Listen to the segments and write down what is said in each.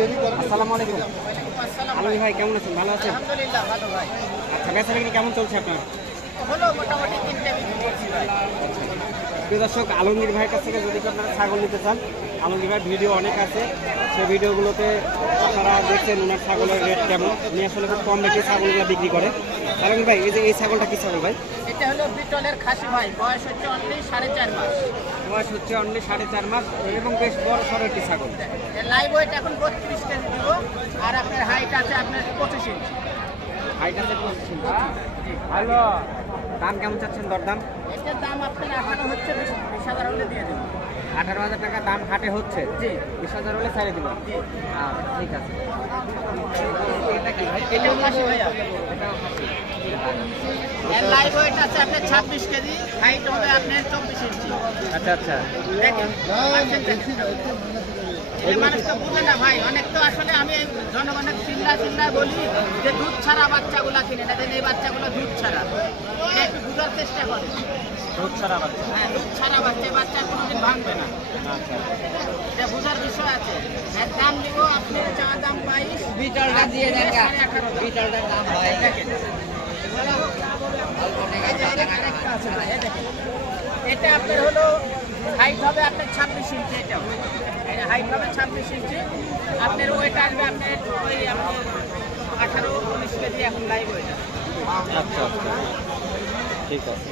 আসসালামু আলাইকুম। আলম ভাই কেমন আছেন? ভালো আছেন? আলহামদুলিল্লাহ ভালো ভাই। আচ্ছা বেচা বিক্রি কেমন চলছে আপনার? হলো মোটামুটি তিনটা বিক্রি করছি ভাই। প্রিয় দর্শক আলমগীর ভাইয়ের কাছ থেকে যদি আপনারা ছাগল নিতে চান আলমগীর ভাইয়ের ভিডিও অনেক আছে। সেই ভিডিওগুলোতে আপনারা দেখছেন ওনার ছাগলের রেট কেমন। উনি আসলে খুব কম রেটে ছাগলগুলো বিক্রি করে। আলমগীর ভাই এই যে এই ছাগলটা কি ছাগল ভাই? এটা হলো বিটলের খাসি ভাই। বয়স হচ্ছে অনলি সাড়ে চার মাস। বয়স হচ্ছে অনলি সাড়ে চার মাস এবং বেশ বড় সড়ো একটি ছাগল। লাইভ ওয়েট এখন বত্রিশ কেজি দিব। আর আপনার হাইট আছে আপনার পঁচিশ ইঞ্চি আছে পঁচিশ ভালো। দাম কেমন চাচ্ছেন দরদাম? এটার দাম আপনার এখনও হচ্ছে বিশ হাজার হলে দিয়ে আঠারো হাজার টাকা দাম হাটে হচ্ছে? বিশ হাজার হলে ছাড়ে দিবেন আচ্ছা, ঠিক আছে। এটাও খাসি ভাইয়া। এর লাইভ ওয়েট আছে আপনার ছাব্বিশ কেজি হাইট হবে আপনার চব্বিশ ইঞ্চি আচ্ছা আচ্ছা। এই মানুষটা বুঝে না ভাই অনেক তো আসলে আমি জনগণের চিল্লা চিল্লা বলি যে দুধ ছাড়া বাচ্চাগুলা কিনে না এই বাচ্চাগুলো দুধ ছাড়া। একটু বুঝার চেষ্টা করে। দুধ ছাড়া বাচ্চা? হ্যাঁ দুধ ছাড়া বাচ্চা বাচ্চা কোনোদিন ভাঙবে না। আচ্ছা। এটা বুঝার বিষয় আছে। এর দাম দিব আপনার চা দাম বাইশ বিটলটা দিয়ে দেন। বিটলটার দাম হয় এটা আপনার হলো হাইট হবে আপনার ছাব্বিশ ইঞ্চি এটাও হাইট হবে ছাব্বিশ ইঞ্চি আপনার ওয়েট আসবে আপনার ওই আপনার আঠারো উনিশ কেজি এখন লাইভ ওয়েট আচ্ছা আচ্ছা। ঠিক আছে।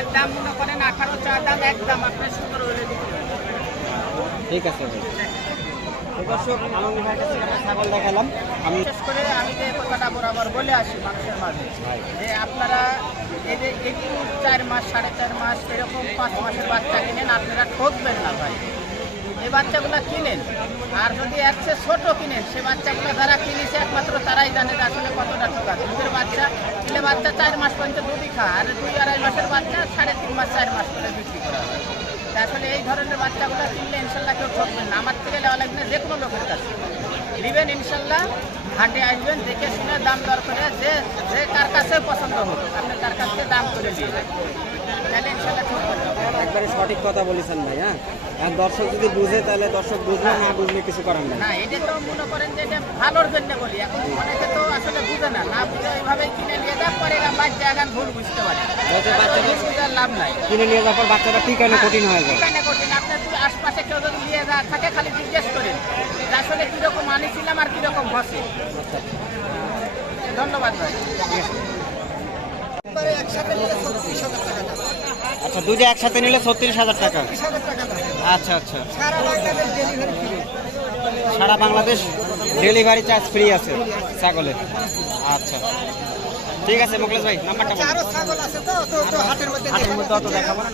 এক দাম মনে করেন আঠারো চার দাম এক দাম আপনার সতেরো হলে ঠিক আছে ভাই। দর্শক আলমগীর ভাইয়ের কাছে একটা ছাগল দেখালাম। আমি বিশেষ করে আমি যে কথাটা বরাবর বলে আসি মানুষের মাঝে যে আপনারা এই যে একটু চার মাস সাড়ে চার মাস এরকম পাঁচ মাসের বাচ্চা কিনেন আপনারা ঠকবেন না ভাই। এই বাচ্চাগুলো কিনেন আর যদি চেয়ে ছোট কিনেন সে বাচ্চাগুলো যারা কিনেছে একমাত্র তারাই জানে আসলে কতটা ঠকা দুধের বাচ্চা কিনে বাচ্চা চার মাস পর্যন্ত দুধই খা আর দুই আড়াই মাসের বাচ্চা সাড়ে তিন মাস চার মাস করে বিক্রি করা হয়। আসলে এই ধরনের বাচ্চাগুলো কিনলে ইনশাল্লাহ কেউ ঠকবেন না। আমার থেকে নেওয়া লাগবে যে কোনো লোকের কাছে নেবেন ইনশাল্লাহ হাটে আসবেন দেখে শুনে দাম দর করে যে যে কার কাছে পছন্দ হোক আপনি তার কাছ দাম করে দিয়ে তাহলে ইনশাল্লাহ ঠকবেন একবারে সঠিক কথা বলেছেন ভাই হ্যাঁ? আর দর্শক যদি বুঝে তাহলে দর্শক বুঝলে না বুঝলে কিছু করার নেই। না এটা তো মনে করেন যে এটা ভালোর জন্য বলি। এখন অনেকে তো আসলে বুঝে না। না বুঝে এইভাবেই কিনে এরা বাচ্চা এখন ভুল বুঝতে পারে। যাতে বাচ্চাটা- এই লাভ নাই। কিনে নিয়ে যাওয়ার পর বাচ্চাটা কঠিন হয়ে যায়। ঠিকানা কঠিন। আপনার যদি আশপাশে কেউ যদি নিয়ে যা থাকে খালি জিজ্ঞেস করেন যে আসলে কীরকম আনিছিলাম আর কীরকম বসে। আচ্ছা ধন্যবাদ ভাই। আচ্ছা দুইটা একসাথে নিলে ছত্রিশ হাজার টাকা। আচ্ছা আচ্ছা। সারা বাংলাদেশ ডেলিভারি চার্জ ফ্রি আছে ছাগলের। আচ্ছা। ঠিক আছে মোকলেশ ভাই নাম্বারটা আরও ছাগল আছে তো তো হাটের মধ্যে দেখাবো না